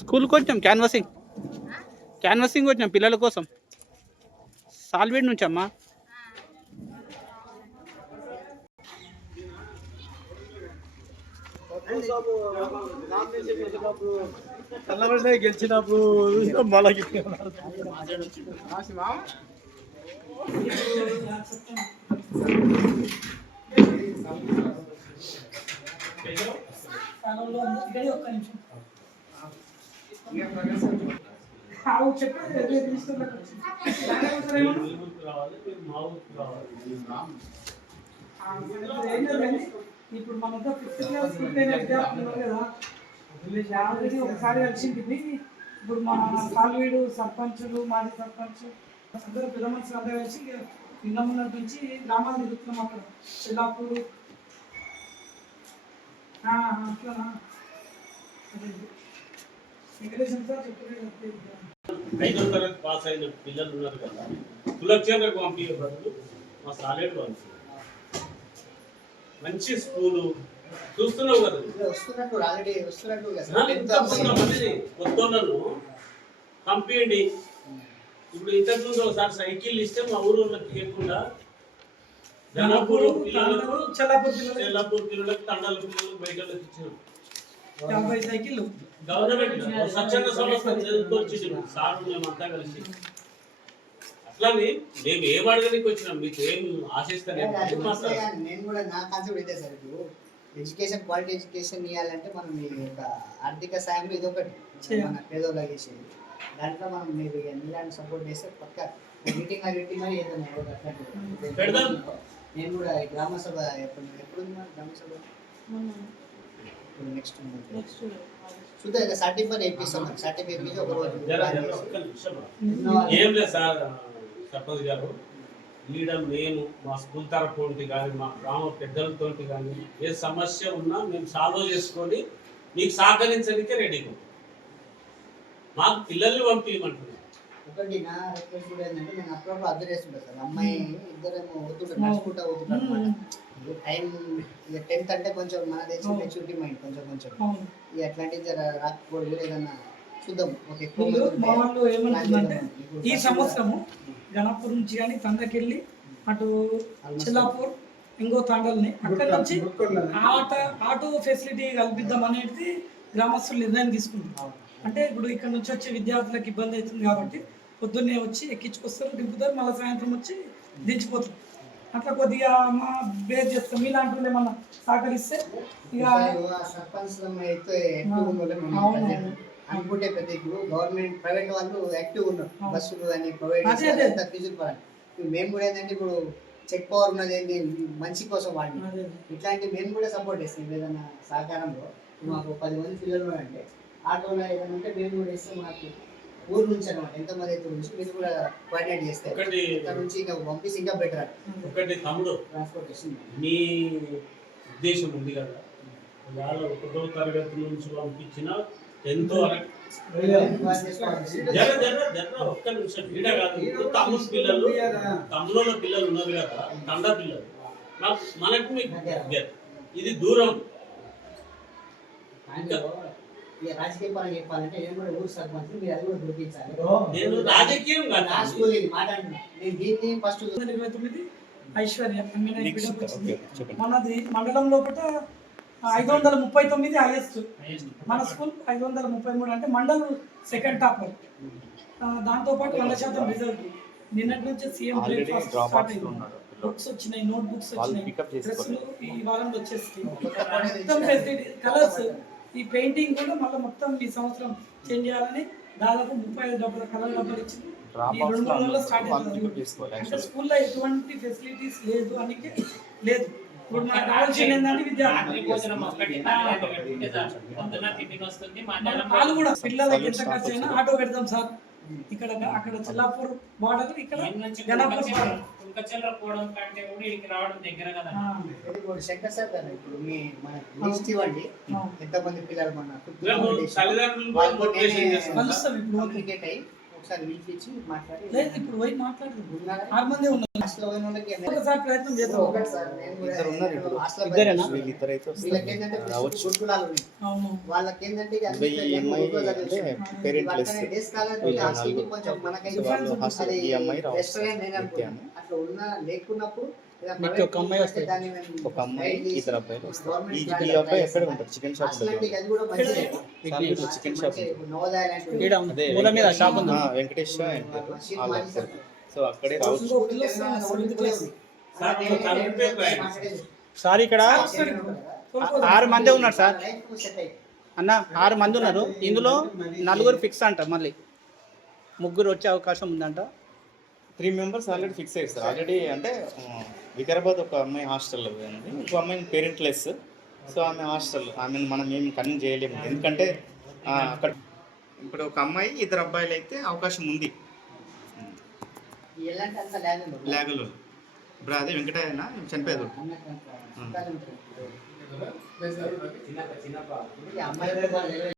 స్కూల్కి వచ్చాం క్యాన్వాసింగ్ వచ్చాం పిల్లల కోసం సాల్వేడ్ నుంచి అమ్మా. గెలిచినప్పుడు మళ్ళీ ఇప్పుడు మనతో 5th క్లాస్ విద్యార్థులు కదా ఆల్రెడీ ఒకసారి కలిసింది. ఇప్పుడు మన సాల్వీడు సర్పంచులు మాజీ సర్పంచ్ అందరూ పెద్ద మనుషులు అందరూ కలిసి నిన్న నుంచి గ్రామాలు తిరుగుతున్నాం. అక్కడ చెల్లాపూరు అట్లా చెప్పలేదు. 5వ తరగతి పాస్ అయిన పిల్లలు ఉన్నారు కదా, కులక్షేత్రకు పంపించే బదులు మా సాలేడు పంపించారు. మంచి స్కూలు చూస్తున్నావు కదా, కొత్తోళ్ళను పంపించండి. ఇప్పుడు ఇంతకుముందు ఒకసారి సైకిల్ ఇస్తే మా ఊళ్ళకి ఇవ్వకుండా జనాపూర్ పిల్లలకు చెల్లాపూర్ పిల్లలకు తండాల పిల్లలకు బయట ఇచ్చినాం. 50 సైకిళ్ళు గవర్నమెంట్ స్వచ్ఛంద సంస్థ చదువుకొచ్చి సార్ మేమంతా కలిసి అట్లానే మేము ఏం అడగడానికి వచ్చినాం, మీకు ఏం ఆశిస్తాను. నేను కూడా నా కాన్సెప్ట్ ఇదే సార్. ఇప్పుడు ఎడ్యుకేషన్ క్వాలిటీ ఎడ్యుకేషన్ ఇవ్వాలంటే మనం మీ యొక్క ఆర్థిక సాయం ఇది ఒకటి మన పేదోళ్ళ చేసేది. దాంట్లో మనం మీరు ఎన్నిలాంటి సపోర్ట్ చేస్తే పక్క మీటింగ్ ఏదైనా నేను కూడా గ్రామ సభ ఎప్పుడు గ్రామ సభ నెక్స్ట్ చూద్దాం. ఇక సర్టిఫికేట్ వేపిస్తాం. సర్టిఫికేట్ ఏం లేదు సార్, సర్పంచ్ గారు లీడర్ నేను మా స్కూల్ తరఫు కానీ మా గ్రామ పెద్దలతో కానీ ఏ సమస్య ఉన్నా మేము సాల్వ్ చేసుకొని మీకు సహకరించడానికి రెడీగా ఉంటాం. మాకు పిల్లల్ని పంపించమంటున్నాం. ఒకటి నా రిక్వెస్ట్ కూడా ఏంటంటే, నేను అప్పుడప్పుడు అబ్జర్వ్ చేస్తుంటాను సార్. అమ్మాయి ఇద్దరేమో అవుతుంటారు, నడుచుకుంటా అవుతుంటారు అనమాట. టైం ఇక 10th అంటే కొంచెం మన తెచ్చి మెచ్యూరిటీ మైండ్ కొంచెం ఇక అట్లాంటివి రాకపోతే ఏదన్నా చూద్దాం. ఓకే, ఈ సంవత్సరము గణపూర్ నుంచి కానీ తండకెళ్ళి అటు చెల్లాపూర్ ఇంకో తాండల్ని అక్కడ నుంచి ఆటో ఫెసిలిటీ కల్పిద్దాం అనేది గ్రామస్తులు నిర్ణయం తీసుకుంటారు. అంటే ఇప్పుడు ఇక్కడ నుంచి వచ్చే విద్యార్థులకు ఇబ్బంది అవుతుంది కాబట్టి పొద్దున్నే వచ్చి ఎక్కించుకొస్తారు, దింపుతారు, మళ్ళీ సాయంత్రం వచ్చి దించిపోతారు. అట్లా కొద్దిగా మా బేర్ చేస్తాం. మీలాంటి ఏమన్నా సహకరిస్తే ఇక అనుకుంటే ప్రతి ఇప్పుడు గవర్నమెంట్ ప్రైవేట్ వాళ్ళు యాక్టివ్ ఉన్నారు, బస్సులు అని ప్రొవైడ్ ఫీజులు పడాలి. మేము కూడా ఏంటంటే ఇప్పుడు చెక్ పవర్ ఉన్నది ఏంటి మంచి కోసం వాడి ఇట్లాంటి మేము కూడా సపోర్ట్ చేస్తాం. ఏదైనా సహకారంలో మాకు 10 మంది పిల్లలు ఉన్నారంటే ఆటోలో ఏదైనా ఉంటే మేము కూడా ఇస్తే మాకు ఊరు నుంచి అనమాట ఎంతమంది అయితే నుంచి మీరు కూడా కోఆర్డినేట్ చేస్తే ఇక్కడ నుంచి ఇంకా పంపిస్తే ఇంకా బెటర్. ఒకటి తమ్ముడు, ట్రాన్స్పోర్టేషన్ మీ ఉద్దేశం ఉంది కదా, వాళ్ళ 1వ తరగతి నుంచి పంపించిన 10th వరకు ఒక్క నిమిషం ఈడ కాదు. తమ్ముడు పిల్లలు తమ్ముళ్ళ పిల్లలు ఉన్నారు కదా, తండా పిల్లలు మనకు ఇది దూరం. రాజకీయ పరంగా చెప్పాలంటే నేను కూడా ఊరు సర్పంచ్, మీరు అది కూడా గుర్తించాలి. నేను రాజకీయం నేను దీన్ని ఫస్ట్ 29 ఐశ్వర్య మనది మండలం లోపల 539 హైయెస్ట్. మన స్కూల్ 533 అంటే మండల్ సెకండ్ టాపర్. దాంతోపాటు 100% రిజల్ట్. నిన్నటి నుంచి సీఎం బ్రేక్ఫాస్ట్ స్టార్ట్ అయింది. బుక్స్ వచ్చినాయి, నోట్ బుక్స్ వచ్చినాయి, డ్రెస్సులు ఈ వారంలో వచ్చేసి మొత్తం ఫెసిలిటీ కలర్స్. ఈ పెయింటింగ్ కూడా మళ్ళీ మొత్తం ఈ సంవత్సరం చేంజ్ చేయాలని దాదాపు 35 డబ్బుల కలర్ డబ్బులు ఇచ్చింది. ఈ 2 రోజుల్లో స్టార్ట్ అవుతుంది. అంటే స్కూల్లో ఎటువంటి ఫెసిలిటీస్ లేదు అని లేదు. ఇప్పుడు మనకు కావాల్సింది ఏంటంటే వాళ్ళు కూడా పిల్లలకి ఎంత ఖర్చు అయినా ఆటో పెడతాం సార్. ఇక్కడ అక్కడ చెల్లాపూర్ బార్డర్, ఇక్కడ గణపూర్ బార్డర్. శంకర్ సార్ గారు ఇప్పుడు మీ మన లిస్ట్ ఇవ్వండి, ఎంతమంది పిల్లలు మన కలుస్తాం. ఇప్పుడు ఒకసారి పిలిపించి మాట్లాడి లేదు, ఇప్పుడు పోయి మాట్లాడుతున్నారు. 6 మంది ఉన్నారు. హాస్టల్ పోయిన వాళ్ళకి ఒకసారి ప్రయత్నం చేద్దాం. ఒకటి సార్ నేను కూడా ఇద్దరు ఉన్నారు ఇప్పుడు ఇప్పుడు. హాస్టల్ ఇద్దరేనా? వీళ్ళిద్దరైతే వీళ్ళకి ఏంటంటే రావచ్చు. గురుకులాలు ఉన్నాయి. అవును. వాళ్ళకి ఏంటంటే ఇది అన్ని వెయ్యి EMI గురుకులాలు అంటే తెలుసు. Parent less. అట్లనే డేస్ స్కాలర్ వీళ్ళు హాస్టల్ కి నలుగురు. కొంచెం మనకైతే సో వాళ్ళు హాస్టల్ అది EMI రావచ్చు. రెస్టారెంట్ నేను అనుకున్నాను. నిత్యాన్ని. అట్లా ఉన్నా లేకున్నప్పుడు ఇలా నీకు private ఒక అమ్మాయి వస్తుంది. దాన్ని మేము ఒక అమ్మాయి guide చేసి ఇద్దరు అబ్బాయిలు వస్తారు. government ఈ plan ఈ అబ్బాయి apply ఎక్కడ చేస్తాం. ఉంటారు? చికెన్ షాప్ హాస్టల్ అంటే ఉంటుంది. అది కూడా మంచిదే. సాలూరులో చికెన్ షాప్ మంచి ఉంటుంది. నవోదయ లాంటివి. ఈడ అదే మూల మీద షాప్ ఉంది. వెంకటేష్ అంటారు మసీద్ వాళ్ళ మాది సార్. సో అక్కడే రావచ్చు. ఇంకో పిల్ల వస్తుంది, సెవెంత్ క్లాస్. సార్, ఒక కరెంట్ పేపర్ రాయండి. సార్ ఇక్కడ 6 మంది ఉన్నారు సార్. అన్న 6 మంది ఉన్నారు. ఇందులో 4 ఫిక్స్ అంట. మళ్ళీ 3 వచ్చే అవకాశం ఉందంట. 3 మెంబర్స్ ఆల్రెడీ ఫిక్స్ అయ్యారు సార్. ఆల్రెడీ అంటే వికారాబాద్ ఒక అమ్మాయి హాస్టల్లో ఉంది, ఇంకో అమ్మాయి పేరెంట్ లెస్. సో ఆమె హాస్టల్, ఆమెను మనం ఏం కన్విన్స్ చేయలేము. ఎందుకంటే అక్కడ ఇప్పుడు ఒక అమ్మాయి 2 అబ్బాయిలు అయితే అవకాశం ఉంది ఎలాంటి అంత లేదు లేగలు. ఇప్పుడు అదే వెంకటయ్యన చనిపోయారు. అమ్మాయి